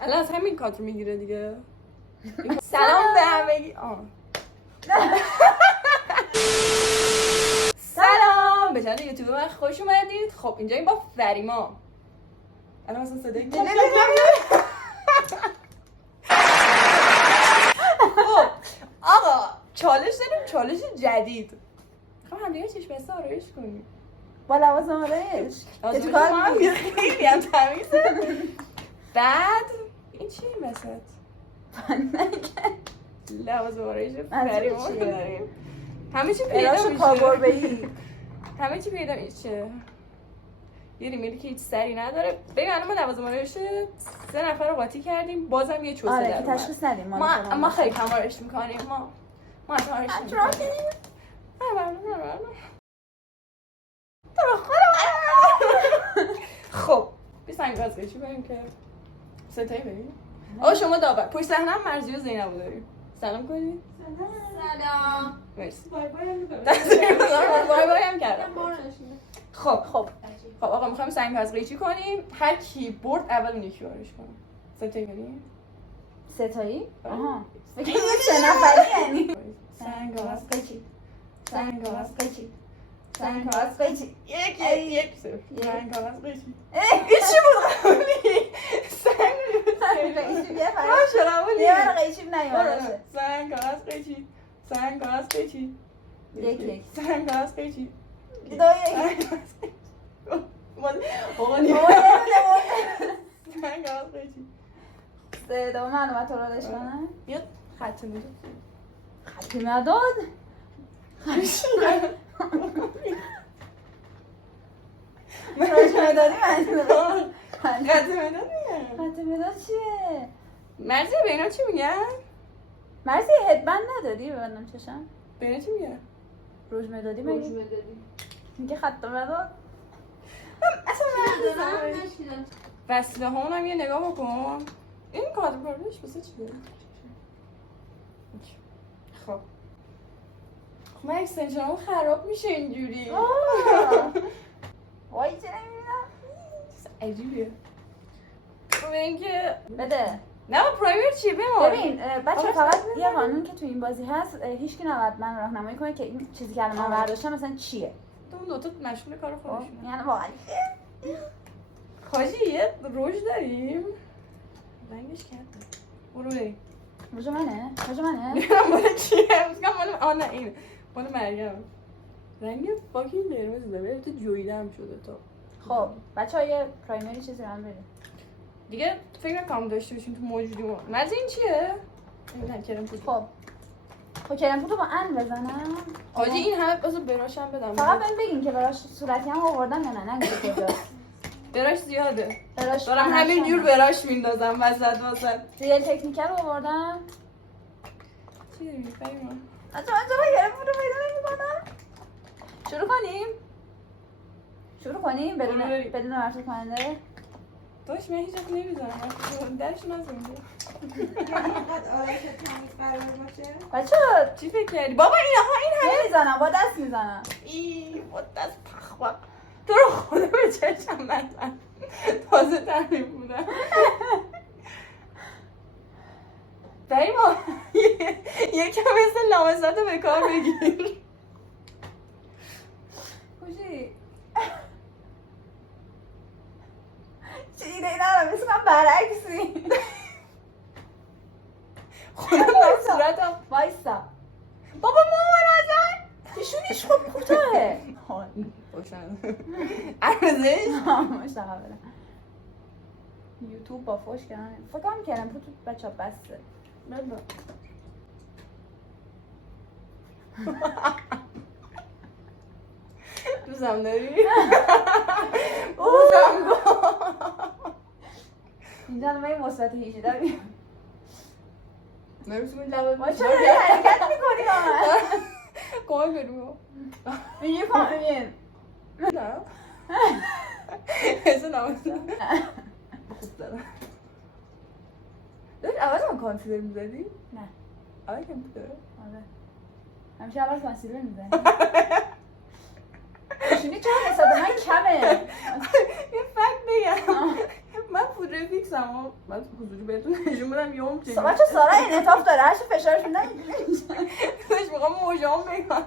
الان از همین کات میگیره دیگه. سلام به همگی. سلام به چنل یوتیوب من خوش اومدید. خب اینجا این با فریما. الان مثلا صدای خب آقا چالش داریم، چالش جدید. خب هم دیگه چشم بسته آرایش کنیم با لوازم آرایش که تو کار میگه خیلی هم تمیزه. بعد این چیه این وسط؟ لوازم آرایش فریما داریم. همه چی پیدا میشه. کاربردی. همه چی پیدا میشه. یه ریمیلی که هیچ سری نداره. ببین الان ما لوازم آرایش 3 نفر رو قاطی کردیم، بازم یه چوسه آره در که تشخیص ندیم ما خیلی کم آرایش میکنیم. ما اصلا آرایش نمیکنیم. خب بیسنگ گازگشی بریم که ستایی بریم. آقا شما داور پشت صحنه هم مرزی و زینبو داریم. سلام کنید. سلام. مرسی. بای بای هم بای بای هم کردم. خب خب آقا میخوایم سنگ گازگشی کنیم. هر کی برد اول اون یکی آرایش کنه. ستایی بریم. ستایی؟ آها فکر کنم 3 نفری یعنی سنگ گازگشی. سنگ گازگشی. سنگ گازگشی. یک سنگ گازگشی. این چی بود قبولی؟ سنگ قیچی بیا فرق باشه قبولی. یه بار قیچی نیومده سنگ گازگشی. سنگ گازگشی. یک سنگ گازگشی. 2 1 آقا سنگ گازگشی. 3 2 من اومد تو رو داشت کنم یه خط میدو. خطی مداد روش مدادی منظوره خط میدو خطی مداد چیه؟ مرزی به اینا چی میگن؟ مرسی هدبند نداری ببندم چشم؟ به اینا چی میگن؟ روش مدادی مگه؟ میگه خط مداد؟ اصلا ندارم نشیدم. وصله هامون هم یه نگاه بکن. این کادر کارش بسه چیه؟ خب من اکستنشنمون خراب میشه اینجوری. وای چه نمیدونم عجیبیه. خب اینکه بده نه پرایمر چیه بمان؟ ببین بچه فقط یه قانون که تو این بازی هست هیچکی نباید من راهنمایی کنه که این چیزی که الان من برداشتم مثلا چیه تو اون دوتا مشغول کار خودشونه. یعنی واقعا خاجی یه روژ داریم رنگش کردم برو بریم. روژ منه؟ روژ منه؟ میرم مال چیه؟ میگم مال نه اینه مال مریم. رنگ فاکین قرمز داره تو جویدم شده تا. خب بچه ها یه پرایمری چیزی من بریم دیگه فکر نکنم داشته باشیم تو موجودی ما. مرز این چیه؟ نه کرم پودر. خب کرم پودر با ان بزنم حاجی این همه بذار براشم بدم. فقط بهم بگین که براش صورتی هم آوردم یا نه نگید کجاست براش زیاده. براش دارم همین جور براش میندازم وسط. ریل تکنیکر رو آوردم چی داری می‌فهمی؟ بچه من چرا کرم پودر پیدا نمی‌کنم شروع کنیم بدون مرتب کننده داش من هیچ وقت نمی‌ذارم. درش نزن. اینقدر آرایش تمیز قرار باشه. بچه چی فکر کردی؟ بابا این همه نمیزنم با دست میزنم ای با دست پخ تو رو خدا به چشم نزن. تازه تعریف بودم. فریما یکم مثل لامصت رو به کار بگیر. خوشی چه ایده ای ندارم مثل من برعکسی خودم در صورتم وایستا بابا مامان نزن. پیشونیش خوب کوتاهه روشن ارزش مشتاقم یوتیوب با فوش کردن فکرم کردم تو بچه ها بسته ببین دوزم داری؟ اوزم اینجا نمایی مثبت 18 نمیتونی لبه ما چرا یه حرکت میکنی با من کمک بریم این یه کاملیم نه حسه نمازم خوب دارم داشت اول هم کانسیلر میزدی؟ نه اول کانسیلر؟ آره همیشه اول کانسیلر میزنی پیشونی چرا نسبت به من کمه یه فکت بگم من پودر فیکس هم من حضوری بهتون نشون بدم یوم چه بچه سارا انعطاف داره هرچی فشارش میدن داشت میخوام موجام بگم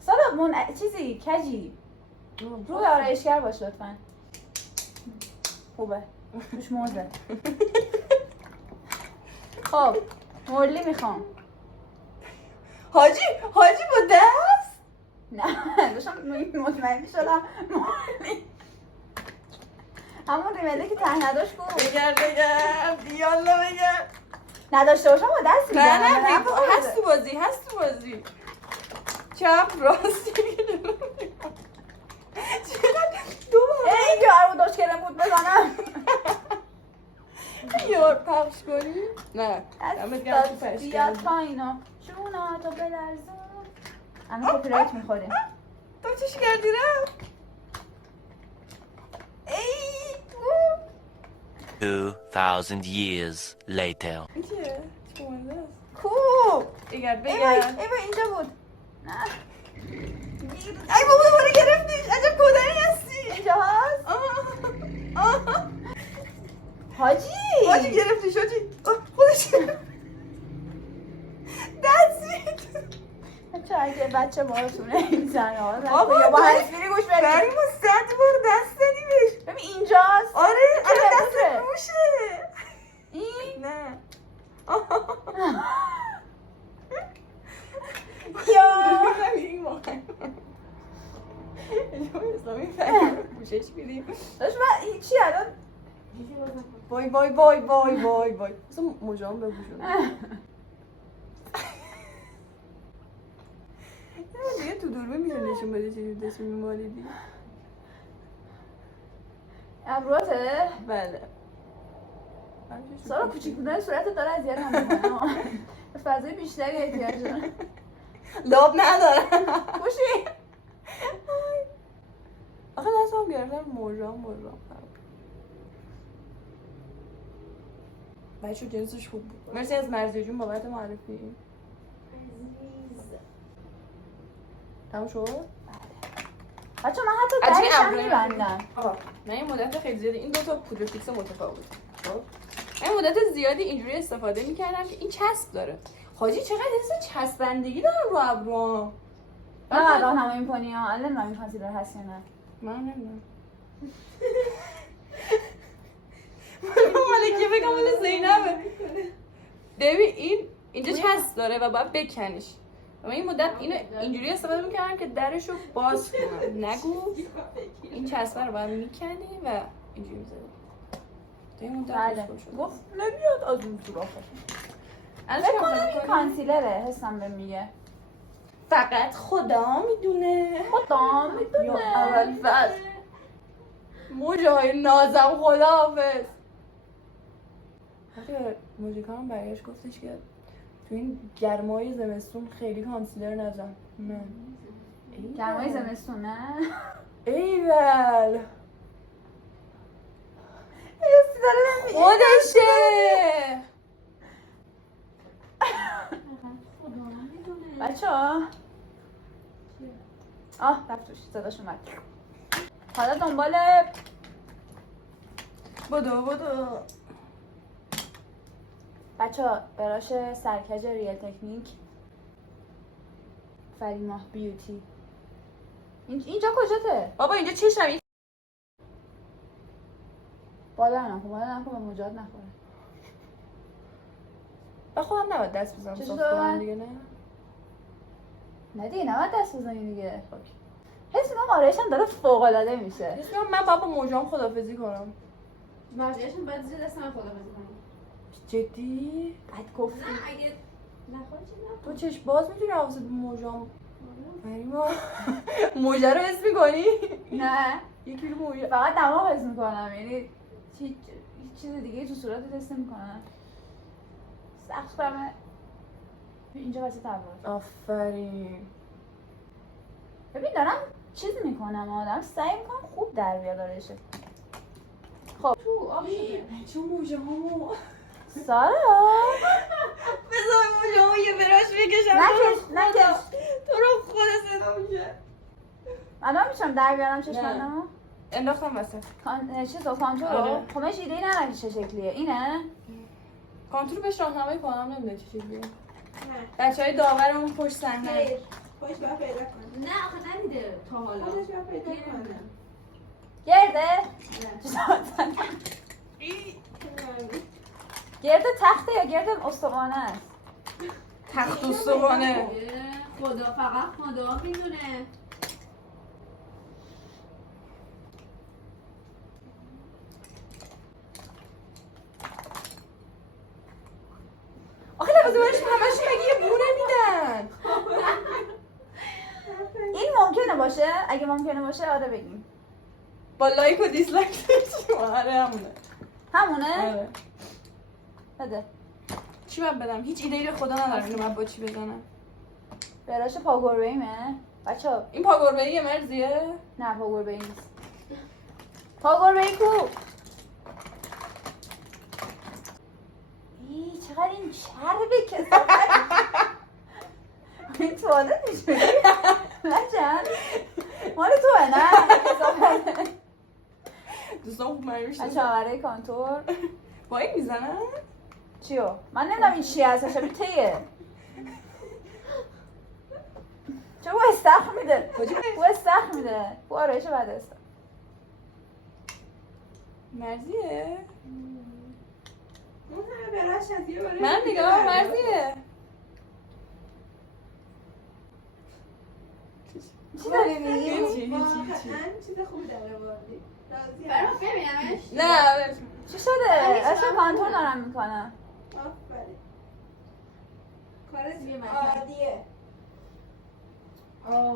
سارا چیزی کجی روی آرایشگر باش لطفا خوبه روش موزه خب مرلی میخوام حاجی با دست نه داشتم مطمئن شدم مرلی همون ریمله که ته نداشت بود بگم دیالا بگم نداشته باشم با دست میزنم نه هست تو بازی چپ راستی چقدر دوباره اینجا رو داشت کلم بود بزنم یار پخش کنی؟ نه دمت گرم تو پخش بیاد کردی پایینا شونا تا بلرزون الان کپی رایت میخوریم تو چیش کردی رفت؟ ای 2,000 years later. این چیه؟ چه مونده است؟ کو بگرد ای وای اینجا بود نه ای بابا دوباره گرفتیش عجب کودنی هستی اینجا هست حاجی گرفتیش حاجی خودش دستید بچه اگه بچه باهاتونه این زنه ها آقا، یا با داری- هنسفیری گوش بدیم بریم ما 100 بار دست دادیمش ببین اینجاست آره چه دست بوده؟ روشه این نه یا این واقعا اسلامی فهم پوشش میدیم داشت من هیچی الان وای اصلا مجام بگوشون دیگه تو دوربه میشه نشون بده چه دستی میمالیدی ابروته بله سارا کوچیک بودن صورتت داره اذیت هم میکنه به فضای بیشتری احتیاج داره لاب نداره خوشی آخه دستم گرفتم مجام بچه جنسش خوب بود مرسی از مرزی جون بابت معرفی تموم شد؟ بچه من حتی از چه درش هم ابروی میبندم من این مدت خیلی زیادی این دو تا پودر فیکس متفاوت خب من مدت زیادی اینجوری استفاده میکردم که این چسب داره حاجی چقدر حس چسبندگی دارم رو ابروام نه راهنمایی می‌کنی ها الان نمی کانسیلر هست یا نه من نمیدونم مالکی بگم مال زینبه ببین این اینجا چسب داره و باید بکنیش و من این مدت اینو اینجوری استفاده میکردم که درشو باز کنم نگو این چسبه رو باید میکنی و اینجوری میزدی تا این مدت بله خوشگل شد. گفت نمیاد از اون سوراخه الان فکر چیکار کنم این می‌کنی؟ کانسیلره حسم به میگه فقط خدا میدونه خدا یا میدونه اول فصل موجه های نازم خداحافظ وقتی موجیکارم برگشت گفتش که تو این گرمای زمستون خیلی کانسیلر نزن نه گرمای زمستون نه ایول حسی داره بهم میگه. خودشه بچه ها رفت توش صداش اومد حالا دنبال بدو بچه ها براش سرکج ریل تکنیک فریماه بیوتی اینجا کجاته؟ بابا اینجا چشم بالا نکن به مجاد نخوره و خودم نباید دست بزنم چشم صاف داره کنم من؟ دیگه نه نه دیگه نباید دست بزنی دیگه حس میکنم آرایشم داره فوق‌العاده میشه حس می‌کنم من باید با موجام خدافزی کنم مرجعشون باید زیر دست من خدا بازی کنیم جدی؟ بعد گفتی نه اگه نخواد چه تو چشم باز میتونی حواست به موجام فریما موجه رو حس میکنی؟ نه یکی رو موجه فقط دماغ حس میکنم یعنی هیچ چیز دیگه تو صورتت حس نمیکنم سخت کنمه اینجا واسه تبرد آفرین ببین دارم چیز میکنم دارم سعی میکنم خوب در بیاد آرایشه خب تو آب شده چه موجه همو سارا بذار موجه همو یه براش بکشم نکش تو رو خود صدا میشه الان میشم در بیارم چشمانمو انداختم وسط. چیز رو کانتور رو آره. خمش ایده ای نداری چه شکلیه اینه؟ کانتور بهش راهنمایی کنم نمیده چه چیزیه. نه بچهای داورمون پشت صحنه. خیر خوش باید پیدا کنم نه آخه ندیده تا حالا خودش باید پیدا کنم گرده؟ گرد تخته یا گرد استوانه است؟ تخت استوانه. خدا فقط خدا میدونه. آخه لباسش همش مگه یه بونه میدن. این ممکنه باشه؟ اگه ممکنه باشه آره بگیم. با لایک و دیسلایک داشتیم. آره همونه. همونه؟ آره. بده. چی باید بدم؟ هیچ ایده ای به خدا ندارم اینو من با چی بزنم. براش پا گربه ایمه؟ بچه‌ها این پا گربه‌ای یه مرزیه؟ نه پا گربه ای نیست. پا گربه ای کو؟ ای چقدر این چربه کسافت. این توالت میشه. لجن مال توه نه کسافت. دوستان خوب مریمش بچه‌ها برای کانتور با این میزنن؟ چیو؟ من نمیدونم این چی هست شبیه تیه. چه بو استخ میده؟ بو استخ میده. بو آرایش بعد است. مرزیه؟ اون همه براش هست یه برای من میگم مرزیه. چی داری میگی؟ هیچی. واقعا چیز خوبی در آوردی راضی برام ببینمش. نه چی شده؟ اصلا کانتور دارم میکنم. آفرین یه کارت مرتب. عادیه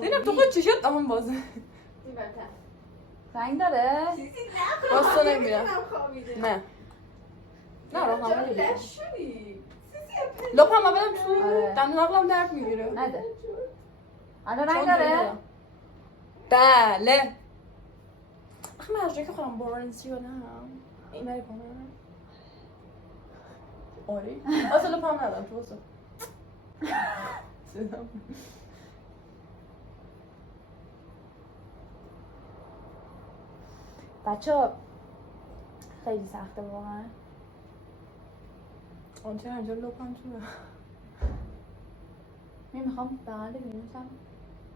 زینب تو خود چی شد؟ آهان بازه. این برتر. رنگ داره؟ باستو نمیرم. خوابیده نه نه رو همه میگیره شدی لپم ما بدم تو آره. دندون عقلم درد میگیره نده. الان رنگ داره؟ بله آخه من از جایی که خودم بارنسی رو نه این بری کنم آره اصلا لپم ندم تو اصلا بچه خیلی سخته واقعا. آنچه انجا لپم توه میخوام بغل بینیتم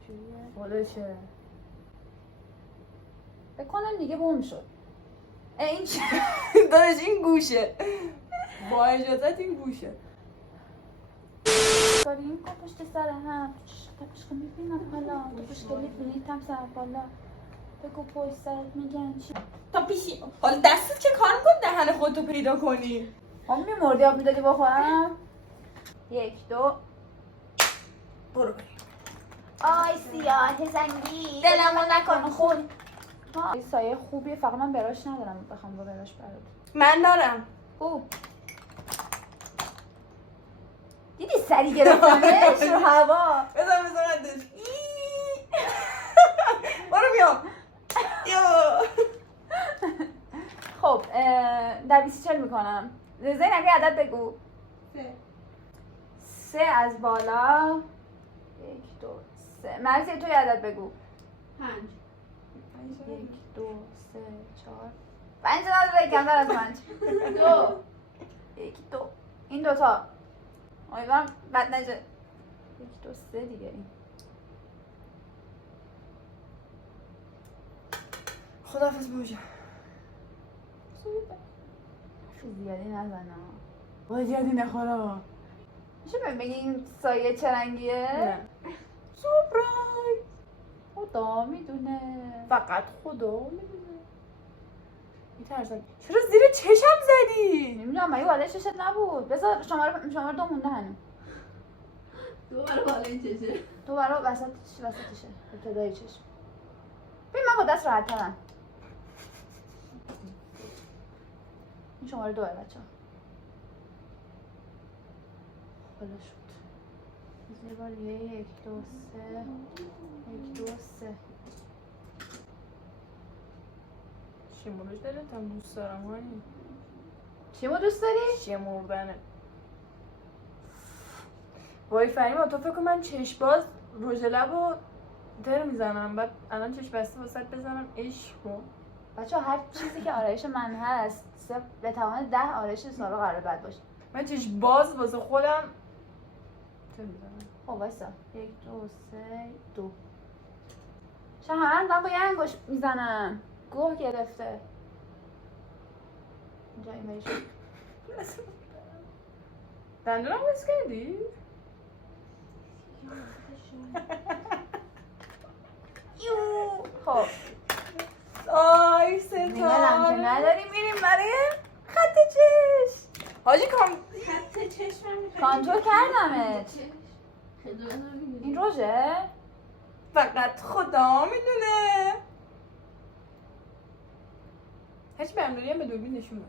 جوریه خودشه بکنم دیگه بوم شد. این چی؟ داداش این گوشه با اجازت این گوشه داریم که پشت سر هم تپشقه میبینم حالا تپشقه میبینیتم سر بالا بگو پشت سرت میگن چی؟ تا پیشی حالا دستت که کار میکن دهن خودتو پیدا کنی هم میمردی آب میدادی بخورم؟ 1 2 برو آی سیاه زنگی دلمو نکن خون. این سایه خوبیه فقط من براش ندارم بخوام با براش برات. من دارم او دیدی سری گرفتمش رو هوا. بذار ردش برو میام خب در 24 میکنم. زینب یه عدد بگو. 3 از بالا 1 2 3. مرزی تو یه عدد بگو. 5 1 2 3 4 5 نداره کمتر از 5 2 1 2 این دوتا امیدوارم بد نشه. 1 2 3 دیگه این خداحافظ بوجه زیادی نزنم. باید یادی نخورم میشه بهم بگی این سایه چه رنگیه؟ نه سورپرایز خدا میدونه. فقط خدا میدونه میترسم چرا زیر چشم زدی؟ نمیدونم مگه بالای چشت نبود. بذار شماره 2 مونده هنوز. دوباره بالای چشه. تو برای وسطشه ابتدای چشم. ببین من با دست راحت ترم. این شماره 2 بچه ها. خدا شد. زیر بار 1 2 3 1 2 3. شمارش دلتم دوست دارم هانی چی ما دوست داری؟ شمردنه وای فریما تو فکر کن من چشم باز رژ لب و تر میزنم بعد الان چشم بسته واسه بزنم عشق کن بچه هر چیزی که آرایش من هست به تمام 10 آرایش سارا قرار بد باشه. من چش باز واسه خودم چه می‌زنم؟ خب وایسا 1 2 3 2 چه همه دارم با یه انگوش میزنم گوه گرفته اینجا این بریش دندونم بس کردی؟ خب آی ریمل هم که ستاره نداریم میریم برای خط چشم حاجی خط چشمم می‌خواد. کانتور کردمت خیلی بزن این روژه فقط خدا میدونه هیچ برمونی هم به دوربین نشون بده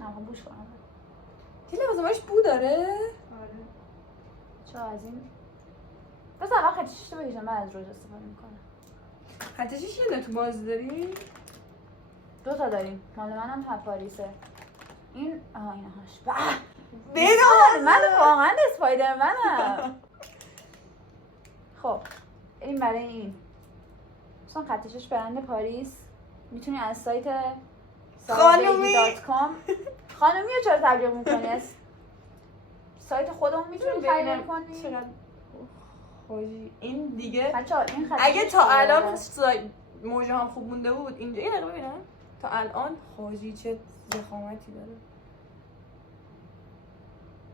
نه خب بوش کنم که لباسماش بو داره؟ آره. چرا از این بس اول خط چشم رو بکشم بعد از روژه استفاده میکنم حتیشش یه تو باز داری؟ 2 تا داریم مال منم پاریسه این آها اینه هاش بگم من واقعا اسپایدرمنم خب این برای این مثلا خط چشم برند پاریس میتونی از سایت خانومی. sarabegi.com خانومی رو چرا تبلیغ میکنی؟ از سایت خودمون میتونی خرید کنی چقدر حاجی این دیگه بچه‌ها این خط اگه چشم تا الان داره. موجه هم خوب مونده بود اینجا یه دقیقه ببینم تا الان حاجی چه زخامتی داره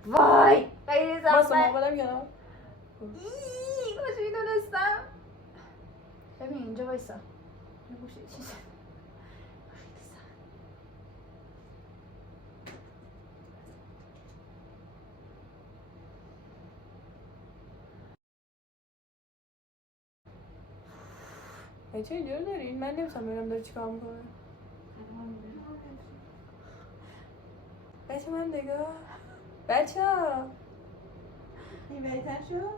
وای خیلی واسه زحمت موبایلم کنار کاش میدونستم ببین اینجا وایسا یه گوشه چیزه چه اینجوری داری؟ من نمی‌فهمم ببینم داره چیکار میکنه بچه من نگاه بچه این بهتر شد؟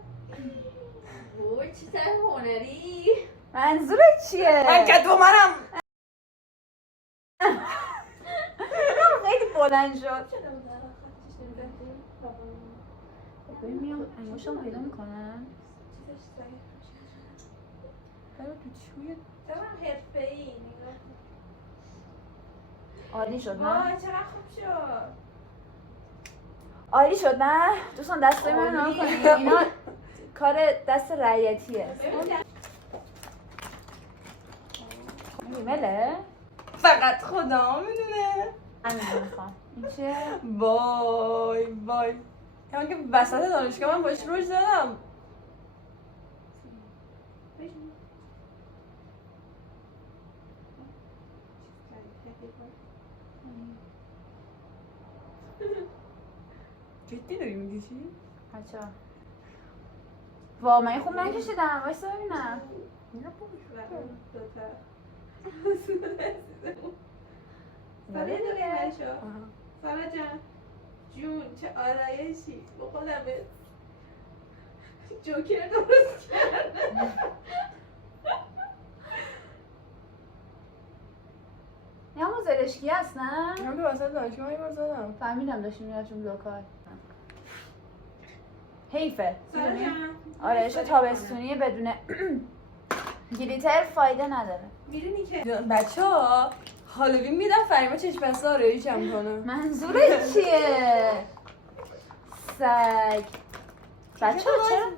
وای چه سر هنری منظورت چیه؟ من کدومنم خیلی بلند شد ببین میام انگوشم پیدا میکنم برای تو چویه چقدر حرفه‌ای نگاه کن. عالی شد نه؟ وای چقدر خوب شد. عالی شد نه؟ دوستان دستای من رو نگاه کنید اینا کار دست رعیتیه ریمله؟ فقط خدا میدونه همین میخوام این چیه؟ وای وای همون که وسط دانشگاه من باش روش زدم جدی داری میکشی؟ بچه واقعا خوب نکشیدم وایسا ببینم ساله داره شو ساله جان جون چه آرایشی با خودم جوکر درست کرده یه همون زرشکی هست نه؟ من به وسط دانشگاه یه بار زدم فهمیدم داشتیم میرفتیم بلوکار حیفه ساله می‌دونی؟ جان آرایش تابستونی بدون گلیتر فایده نداره میدونی که بچه ها هالووین میدم فریما چشم بسته آرایشم کنه منظورت چیه؟ سگ بچه ها چرا؟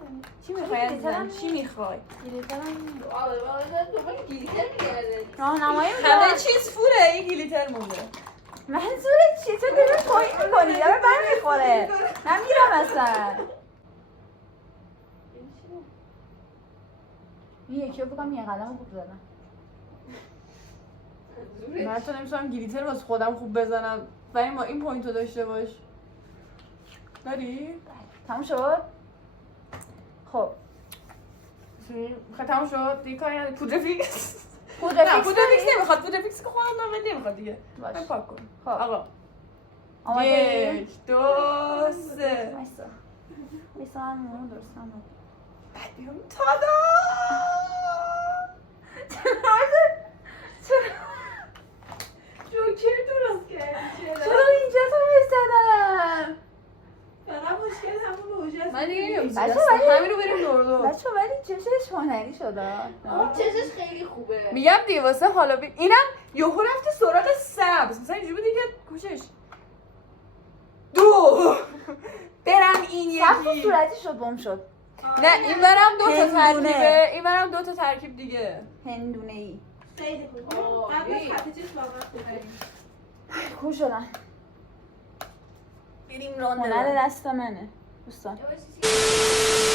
چی میخوای گلیتر هم عزیزم؟ چی میخوای؟ گلیتر هم نیست. آره والا دنبال گلیتر میگرده راهنمایی همه می‌کنم. چیز فوره این گلیتر مونده منظورت چیه؟ تو داره پایین میکنی داره من میخوره من میرم اصلا این یکی رو بکنم یه قدم رو خوب زدم من تو نمیتونم گلیتر واسه خودم خوب بزنم فریما این پوینت رو داشته باش داری؟ تموم شد؟ خب خیلی تموم شد دیگه کاری نداری پودر فیکس پودر نه فیکس پودر داری؟ فیکس نمیخواد پودر فیکس که خودم دارم ولی نمیخواد دیگه باش. من پاک کن خب آقا آماده؟ 1 2 3 بایستا بایستا من مومون درستم بود بعد بیام تادا جوکر درست کردی چرا اینجا تو بایستدم؟ فقط مشکل همون روژه است. من دیگه نمیام بچه ولی همین رو بریم دور دور بچه ولی چشش هنری شده. اون چشش خیلی خوبه. میگم دیگه واسه هالووین اینم یهو رفته سراغ سبز مثلا اینجوری دیگه کوشش 2 برم این سبز یکی صورتی شد بم شد. نه این برم 2 تا هندونه. ترکیبه این برم 2 تا ترکیب دیگه هندونه ای. خیلی خوب. قبل از خط چیز واقعا خوبه. خوب شدن. بریم هنر دست منه دوستان. یواش